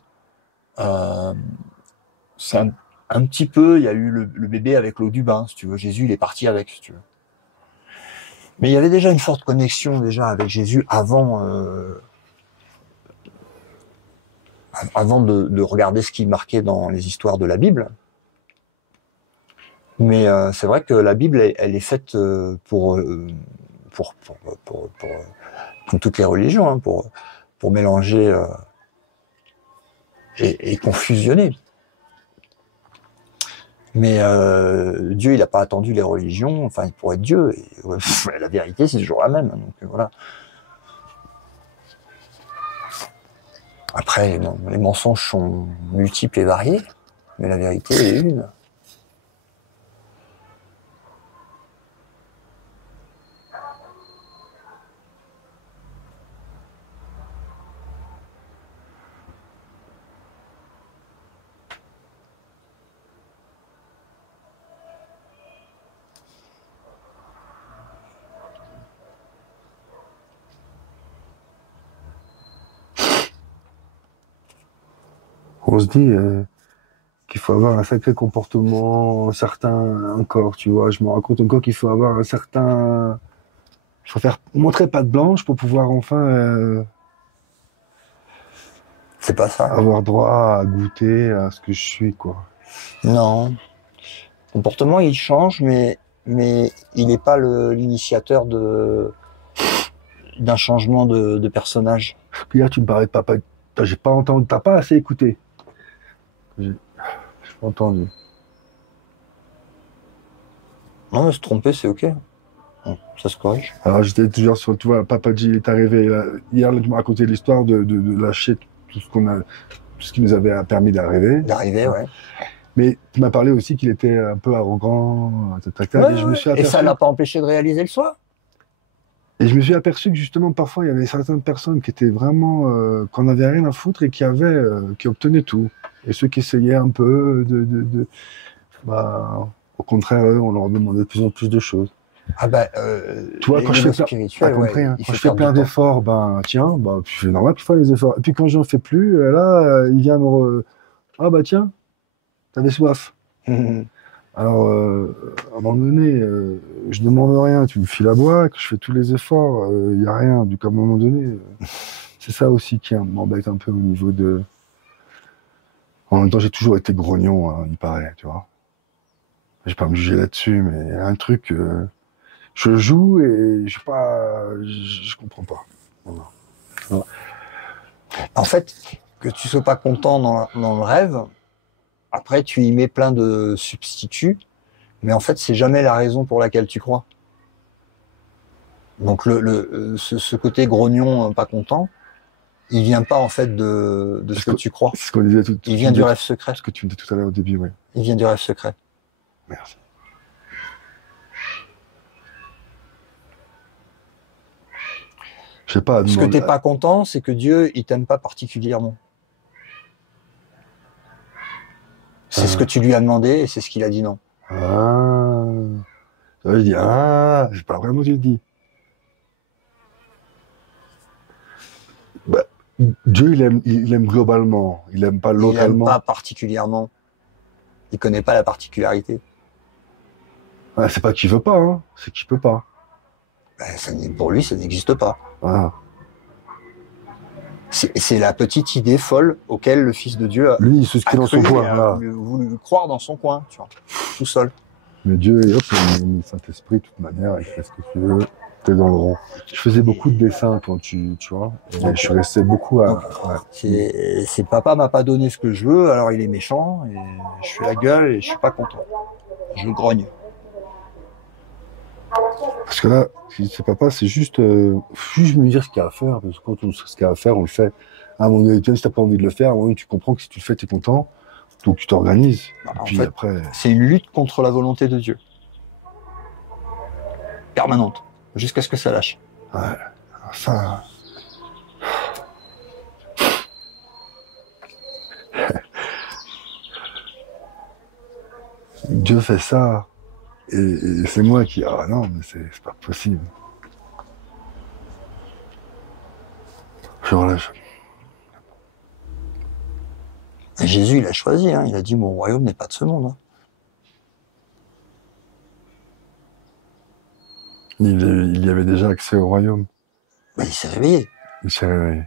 c'est un petit peu, il y a eu le bébé avec l'eau du bain, si tu veux. Jésus il est parti avec, si tu veux. Mais il y avait déjà une forte connexion déjà avec Jésus avant de regarder ce qui marquait dans les histoires de la Bible. Mais c'est vrai que la Bible, elle est faite pour toutes les religions, hein, pour mélanger et confusionner. Mais Dieu, il n'a pas attendu les religions, enfin, pour être Dieu. Et, la vérité, c'est toujours la même. Donc voilà. Après, les mensonges sont multiples et variés, mais la vérité est une. On se dit qu'il faut avoir un sacré comportement, certain encore, tu vois. Je me raconte encore qu'il faut avoir un certain... Il faut faire montrer patte blanche pour pouvoir enfin C'est pas ça. avoir droit à goûter à ce que je suis, quoi. Non. Le comportement, il change, mais il n'est pas l'initiateur d'un changement de personnage. Puis là, tu me parlais de papa. J'ai pas entendu, t'as pas assez écouté. J'ai pas entendu. Non, mais se tromper, c'est ok. Ça se corrige. Alors j'étais toujours sur, tu vois, Papa G est arrivé là, hier, tu m'as raconté l'histoire de lâcher tout ce qui nous avait permis d'arriver. D'arriver, ouais. Mais tu m'as parlé aussi qu'il était un peu arrogant, Ouais, et je me suis et aperçu. ça l'a pas empêché de réaliser le soi. Et je me suis aperçu que justement parfois il y avait certaines personnes qui étaient vraiment qu'on n'avait rien à foutre et qui obtenaient tout. Et ceux qui essayaient un peu au contraire, eux, on leur demandait de plus en plus de choses. Ah bah, tu vois, quand je fais spirituel, compris, ouais, hein. Quand je fais plein d'efforts, ben tiens, bah c'est normal qu'il fasse les efforts. Et puis quand j'en fais plus, là, il vient ah bah tiens, t'avais soif. Alors, à un moment donné, je demande rien, tu me files à boire, que je fais tous les efforts, il y a rien. Du coup, à un moment donné, c'est ça aussi qui m'embête un peu au niveau de. En même temps, j'ai toujours été grognon, hein, il paraît, tu vois. Je vais pas me juger là-dessus, mais il y a un truc. Je joue et je sais pas, je comprends pas. Voilà. Voilà. En fait, que tu sois pas content dans le rêve, après tu y mets plein de substituts, mais en fait c'est jamais la raison pour laquelle tu crois. Donc ce côté grognon, pas content, il vient pas en fait de ce que tu crois. C'est ce qu'on disait tout. Il vient du rêve secret. Ce que tu me disais tout à l'heure au début, oui. Il vient du rêve secret. Merci. Je sais pas. Ce que t'es pas content, c'est que Dieu, il t'aime pas particulièrement. C'est ce que tu lui as demandé et c'est ce qu'il a dit non. Ah. Je dis c'est pas vraiment ce que je dis. Bah, Dieu, il aime globalement. Il aime pas localement. Il aime pas particulièrement. Il connaît pas la particularité. Ah, c'est pas qu'il veut pas, hein. C'est qu'il peut pas. Ben, pour lui, ça n'existe pas. Ah. C'est la petite idée folle auquel le Fils de Dieu a, lui, il se crie dans son coin. Voilà. Voulu croire dans son coin, tu vois, tout seul. Mais Dieu, hop, il met le Saint-Esprit de toute manière, il fait ce que tu veux, t'es dans le rond. Je faisais beaucoup de dessins quand tu vois, et je suis resté beaucoup à... Ouais. C'est papa m'a pas donné ce que je veux, alors il est méchant, et je fais la gueule et je suis pas content. Je grogne. Parce que là, si c'est papa, c'est juste me dire ce qu'il y a à faire, parce que quand on sait ce qu'il y a à faire, on le fait. À un moment donné, si t'as pas envie de le faire, à un moment donné, tu comprends que si tu le fais, t'es content, donc tu t'organises. En puis fait, après... c'est une lutte contre la volonté de Dieu. Permanente. Jusqu'à ce que ça lâche. Ouais, ça... Dieu fait ça, et c'est moi qui... Ah non, mais c'est pas possible. Je relâche. Et Jésus, il a choisi, hein. Il a dit, mon royaume n'est pas de ce monde. Hein. Il y avait déjà accès au royaume. Ben, il s'est réveillé. Il s'est réveillé.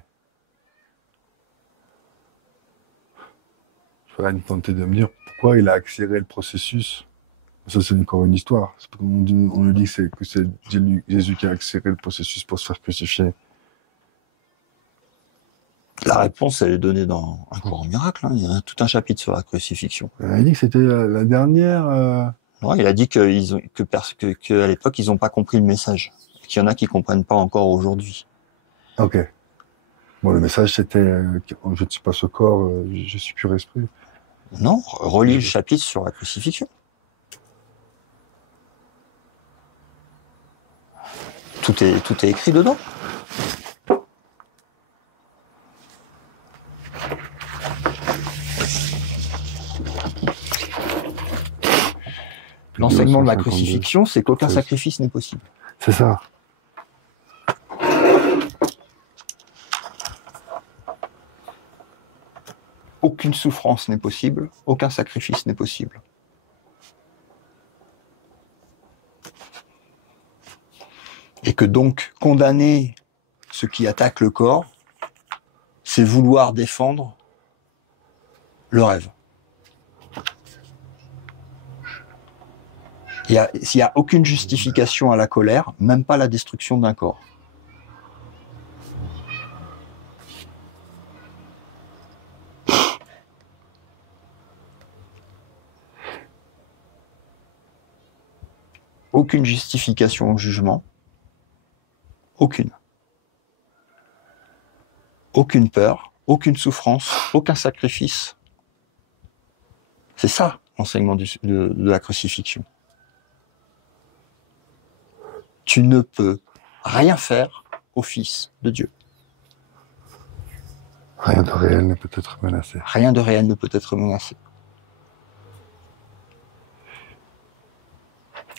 Je ferais tenter de me dire pourquoi il a accéléré le processus. Ça, c'est encore une histoire. C'est parce qu'on nous dit que c'est Jésus qui a accéléré le processus pour se faire crucifier. La réponse, elle est donnée dans un courant miracle. Hein. Il y a tout un chapitre sur la crucifixion. Il dit que c'était la dernière... Ouais, il a dit qu'à l'époque, ils n'ont pas compris le message. Qu'il y en a qui comprennent pas encore aujourd'hui. Ok. Bon, le message, c'était je ne suis pas ce corps, je suis pur esprit. Non, relis le chapitre sur la crucifixion. Tout est écrit dedans. L'enseignement de la crucifixion, c'est qu'aucun sacrifice n'est possible. C'est ça. Aucune souffrance n'est possible, aucun sacrifice n'est possible. Et que donc, condamner ce qui attaque le corps, c'est vouloir défendre le rêve. Il n'y a aucune justification à la colère, même pas la destruction d'un corps. Aucune justification au jugement. Aucune. Aucune peur, aucune souffrance, aucun sacrifice. C'est ça, l'enseignement de la crucifixion. Tu ne peux rien faire au Fils de Dieu. Rien de réel ne peut être menacé. Rien de réel ne peut être menacé.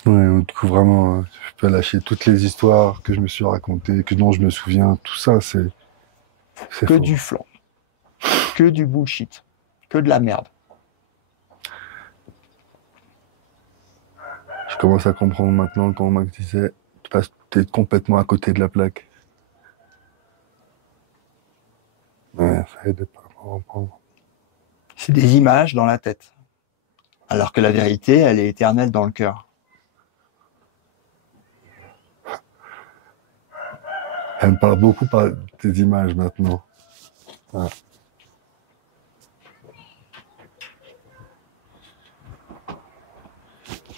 Ouais, du coup, vraiment, je peux lâcher toutes les histoires que je me suis racontées, dont je me souviens, tout ça, c'est Que faux. du flan, que du bullshit, que de la merde. Je commence à comprendre maintenant quand Max disait t'es complètement à côté de la plaque. Ouais, ça aide pas à comprendre. C'est des images dans la tête. Alors que la vérité, elle est éternelle dans le cœur. Elle me parle beaucoup par tes images maintenant. Ouais.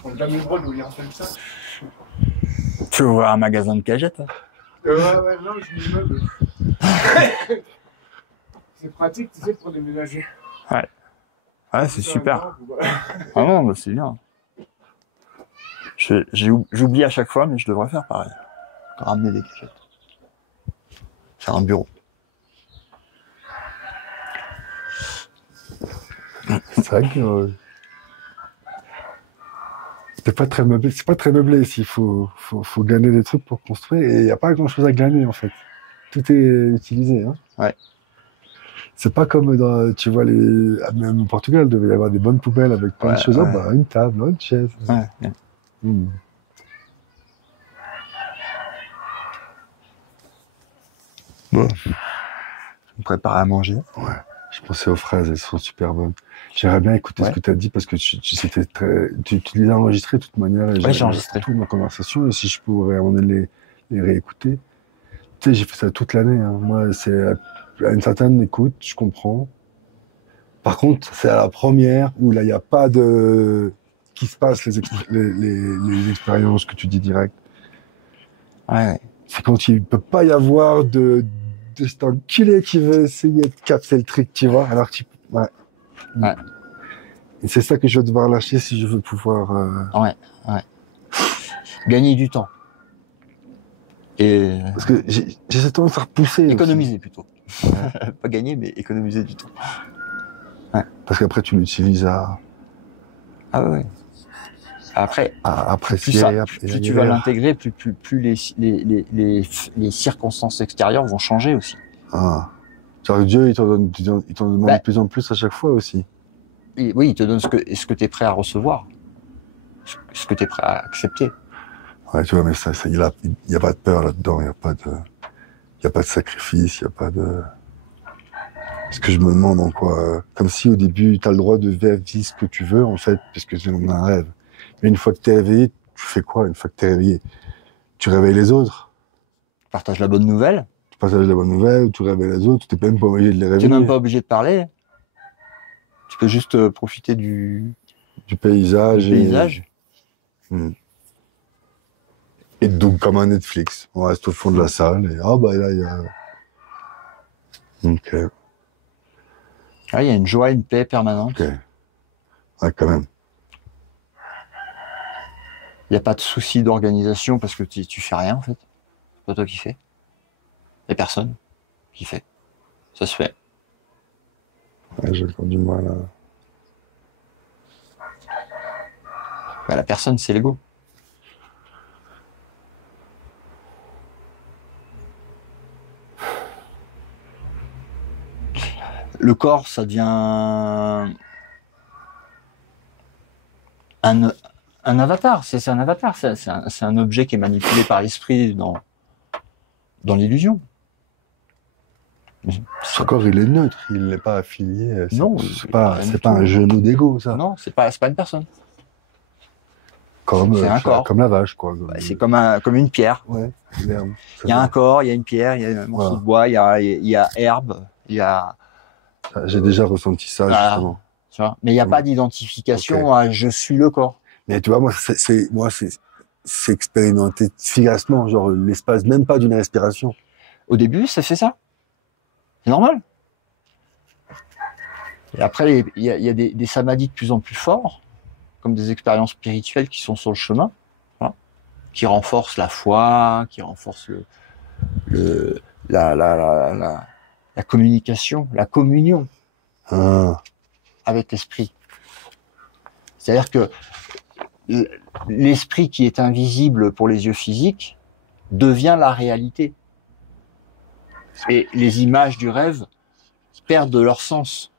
On n'a jamais le droit de lire comme ça. Tu veux voir un magasin de cagettes? Ouais, non, je meuble. C'est pratique, tu sais, pour déménager. Ouais. Ouais, c'est super. Ouais. Ah non, bah c'est bien. J'oublie à chaque fois, mais je devrais faire pareil. Ramener des cagettes. Faire un bureau. C'est vrai que c'est pas très meublé ici. Il faut glaner des trucs pour construire et il n'y a pas grand chose à glaner en fait. Tout est utilisé. Hein. Ouais. C'est pas comme dans, tu vois, même au Portugal, il devait y avoir des bonnes poubelles avec plein de choses. Ouais. Oh, bah, une table, une chaise. Ouais, bien. Bon. Je me prépare à manger. Ouais. Je pensais aux fraises, elles sont super bonnes. J'aimerais bien écouter ce que tu as dit parce que tu les as enregistrées de toute manière. Ouais, j'ai enregistré toute ma conversation et si je pourrais les réécouter. Tu sais, j'ai fait ça toute l'année. Hein. Moi, c'est à une certaine écoute, je comprends. Par contre, c'est à la première où là, il n'y a pas de qui se passe les expériences que tu dis direct. Ouais. C'est quand il ne peut pas y avoir de cet enculé qui veut essayer de capter le truc, tu vois. Alors que ouais. Et c'est ça que je vais devoir lâcher si je veux pouvoir. Ouais. Gagner du temps. Et Parce que j'ai cette tendance à repousser. économiser aussi. plutôt. Pas gagner, mais économiser du temps. Ouais. Parce qu'après, tu l'utilises à ouais. Après, apprécier. plus tu vas l'intégrer, plus les circonstances extérieures vont changer aussi. Ah. Genre Dieu, il t'en demande de plus en plus à chaque fois aussi. Et oui, il te donne ce que tu es prêt à recevoir, ce que tu es prêt à accepter. Ouais, tu vois, mais il y a pas de peur là-dedans, il n'y a pas de sacrifice, il n'y a pas de. Ce que je me demande en quoi. Comme si au début, tu as le droit de vivre ce que tu veux, en fait, puisque c'est un rêve. Mais une fois que tu es réveillé, tu fais quoi une fois que tu es réveillé? Tu réveilles les autres. Partage la bonne nouvelle. Tu partages la bonne nouvelle, tu réveilles les autres, tu n'es même pas obligé de les réveiller. Tu n'es même pas obligé de parler. Tu peux juste profiter du paysage. Et donc, comme un Netflix. On reste au fond de la salle et là, il y a. Ok. Il y a une joie, une paix permanente. Okay. Ouais, quand même. Il n'y a pas de souci d'organisation parce que tu fais rien en fait. C'est pas toi qui fais. Il n'y a personne qui fait. Ça se fait. Ouais, j'ai encore du mal à... Bah, la personne, c'est l'ego. Le corps, ça devient un avatar. C'est un avatar. C'est un objet qui est manipulé par l'esprit dans l'illusion. Son corps, il est neutre, il n'est pas affilié. Non, c'est pas un genou d'ego, ça. Non, c'est pas une personne. Comme, c'est un corps. Comme la vache, quoi. Bah, c'est comme une pierre. Ouais, l'herbe. Il y a un corps, il y a une pierre, il y a un morceau de bois, il y a herbe, il y a... J'ai déjà ressenti ça, justement. Tu vois, mais il n'y a pas d'identification à je suis le corps. Mais tu vois, moi, c'est expérimenté efficacement, genre l'espace même pas d'une respiration. Au début, ça fait ça. C'est normal. Et après, il y a des samadhis de plus en plus forts, comme des expériences spirituelles qui sont sur le chemin, hein, qui renforcent la foi, qui renforcent la communication, la communion avec l'esprit. C'est-à-dire que l'esprit qui est invisible pour les yeux physiques devient la réalité. Et les images du rêve perdent de leur sens.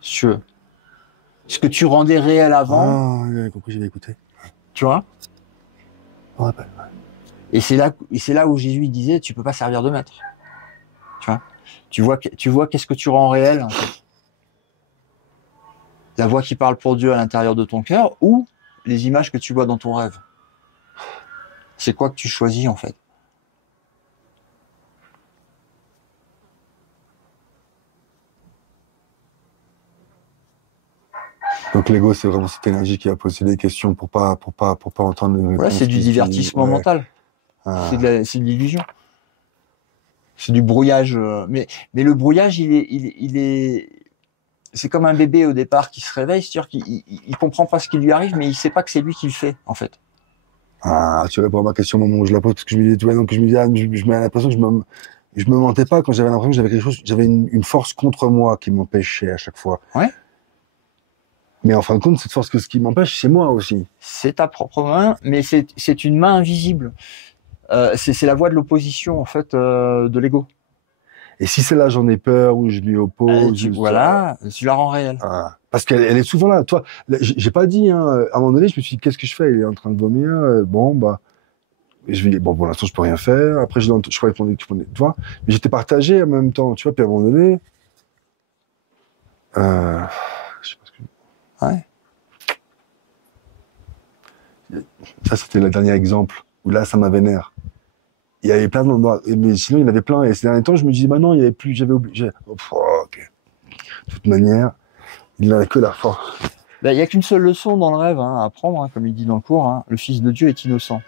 Ce que tu rendais réel avant. Ah, j'avais compris, j'avais écouté. Tu vois? Ouais. Et c'est là où Jésus disait, tu peux pas servir de maître. Tu vois qu'est-ce que tu rends réel, en fait. La voix qui parle pour Dieu à l'intérieur de ton cœur ou les images que tu vois dans ton rêve. C'est quoi que tu choisis, en fait? Donc l'ego, c'est vraiment cette énergie qui va poser des questions pour pas entendre les réponses. Ouais, c'est du divertissement mental. C'est de l'illusion. C'est du brouillage. Mais le brouillage, il est. C'est comme un bébé au départ qui se réveille, c'est-à-dire qu'il comprend pas ce qui lui arrive, mais il sait pas que c'est lui qui le fait, en fait. Ah, tu réponds à ma question au moment où je la pose, parce que je me disais, tu vois, donc je me dis, je mets l'impression que je me mentais pas quand j'avais l'impression que j'avais quelque chose, j'avais une force contre moi qui m'empêchait à chaque fois. Ouais. Mais en fin de compte, cette force ce qui m'empêche, c'est moi aussi. C'est ta propre main, mais c'est une main invisible. C'est la voie de l'opposition, en fait, de l'ego. Et si c'est là, j'en ai peur, ou je lui oppose. Tu la rends réelle. Parce qu'elle est souvent là. Toi, j'ai pas dit, hein, à un moment donné, je me suis dit, qu'est-ce que je fais? Il est en train de vomir. Bon, bah, et je lui dis, bon, pour l'instant, je peux rien faire. Après, je croyais que tu vois. Mais j'étais partagé en même temps, tu vois. Puis à un moment donné, je sais pas ce que. Ouais. Ça, c'était le dernier exemple où là, ça m'a vénère. Il y avait plein d'endroits, mais sinon, il y en avait plein. Et ces derniers temps, je me disais, bah non, il y avait plus, j'avais oublié. Ok. De toute manière, il n'a que la force. Il n'y a qu'une seule leçon dans le rêve à apprendre, hein, comme il dit dans le cours. Hein, le Fils de Dieu est innocent.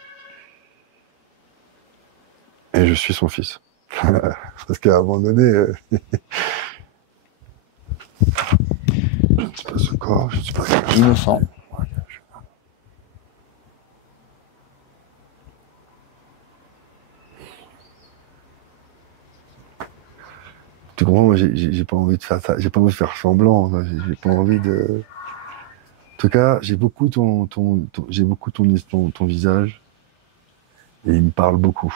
Et je suis son fils. Parce qu'à un moment donné, je ne suis pas ce corps, je ne suis pas innocent. Tu comprends, moi, j'ai pas envie de faire ça, j'ai pas envie de faire semblant, j'ai pas envie de. En tout cas, j'ai beaucoup ton visage, et il me parle beaucoup.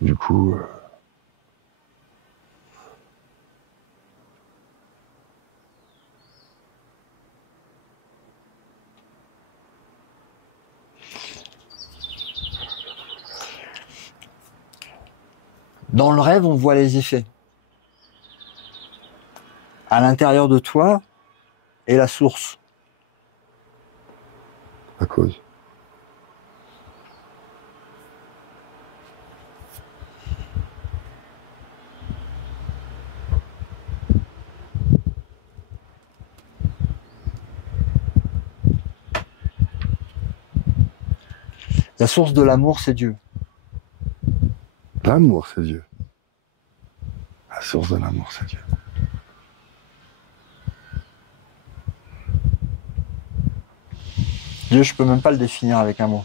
Du coup. Dans le rêve, on voit les effets. À l'intérieur de toi est la source. À cause. La source de l'amour, c'est Dieu. L'amour, c'est Dieu. La source de l'amour, c'est Dieu. Dieu, je peux même pas le définir avec un mot.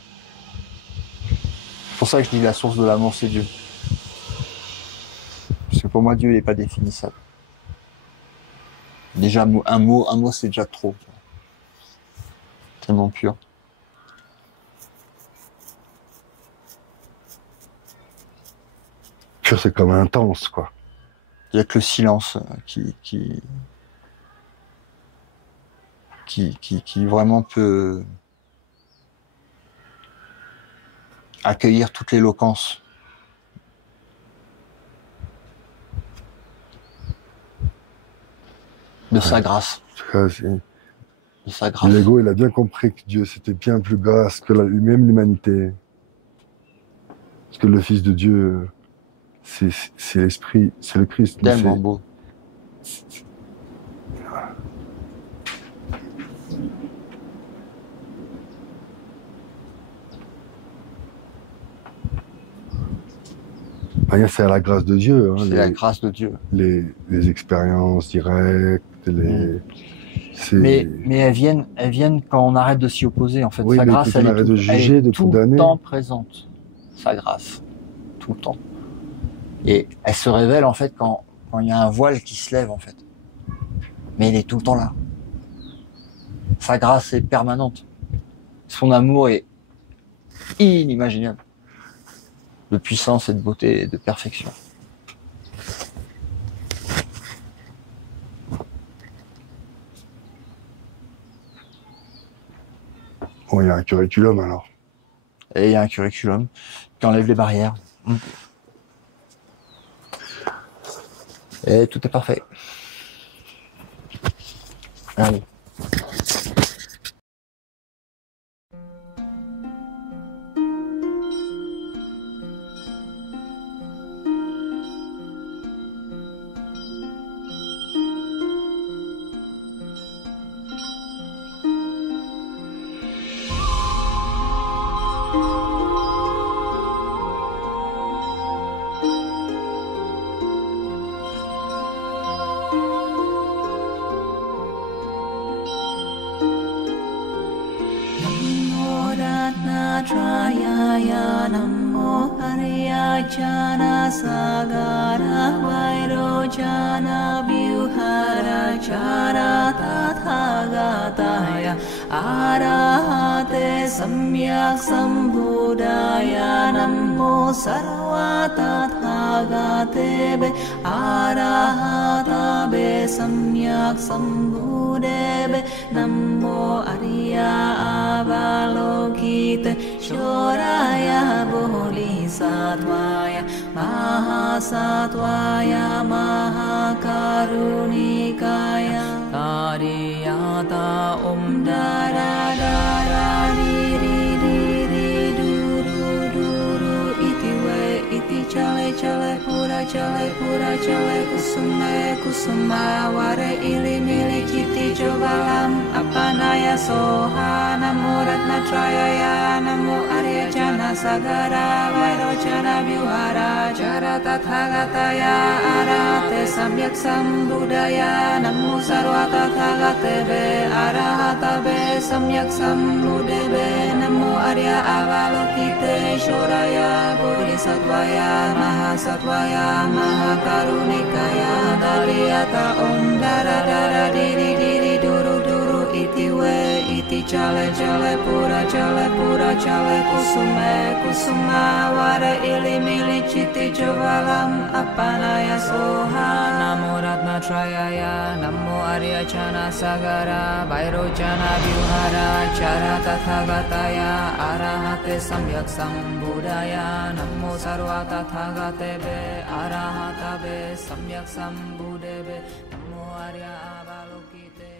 C'est pour ça que je dis la source de l'amour, c'est Dieu. Parce que pour moi, Dieu, il n'est pas définissable. Déjà, un mot, c'est déjà trop. Tellement pur. Pur, c'est comme intense, quoi. Il n'y a que le silence qui vraiment peut accueillir toute l'éloquence. De sa grâce. En tout cas, De sa grâce. l'ego, il a bien compris que Dieu, c'était bien plus grâce que même l'humanité. Parce que le Fils de Dieu, c'est l'Esprit, c'est le Christ. mais Tellement c'est- beau. Rien, c'est à la grâce de Dieu. Hein, C'est la grâce de Dieu. les expériences directes, c'est- Mais elles viennent quand on arrête de s'y opposer, en fait. Oui, Sa mais grâce, quand on elle est, arrête tout, de juger, elle est de tout le condamner. temps présente. Sa grâce. Tout le temps. Et elle se révèle, en fait, quand il y a un voile qui se lève, en fait. Mais elle est tout le temps là. Sa grâce est permanente. Son amour est inimaginable. De puissance et de beauté et de perfection. Bon, il y a un curriculum alors. Et il y a un curriculum qui enlève les barrières. Et tout est parfait. Allez. Trayaya Namo Ariyajana Sagara Vairojana Vyuhara Chara Tathagataya Arahate Samyak Sambudaya Namo Sarva Tathagatebe Arahatabe Samyak Sambudebe Namo Ariya Avalokite Shoraya Bodhisattvaya Mahasattvaya Mahakarunikaya Tariyata Dara Dara Diri Diri Duru Duru Iti We Iti Chale Chale Pura Chale Kusume Kusuma Ware Ili Mili Chiti Jovalam Apanaya Soha Namo Ratna Trayaya Namo Arya Jana Sagara Vairojana Vyuhara Jara Tathagataya Arahate Samyak Sambudaya Namo Sarva Tathagatebe Arahatabe Samyak Sambudebe Namo Arya Avalokite Shoraya Bodhisattvaya Mahasattvaya Mahakarunikaya Dariyata Dara Dara Diri Diri Duru Duru Iti We Iti Chale Chale Pura Chale Kusume Kusuma Ware Ili Mili Chiti Jovalam Apanaya Soha Namo Ratna Trayaya Namo Arya Jana Sagara Vairojana Vyuhara Chara Tathagataya Arahate Samyak Sambudaya Namo Sarva Tathagatebe Arahatabe Samyak Sambudebe Namo Arya Avalokite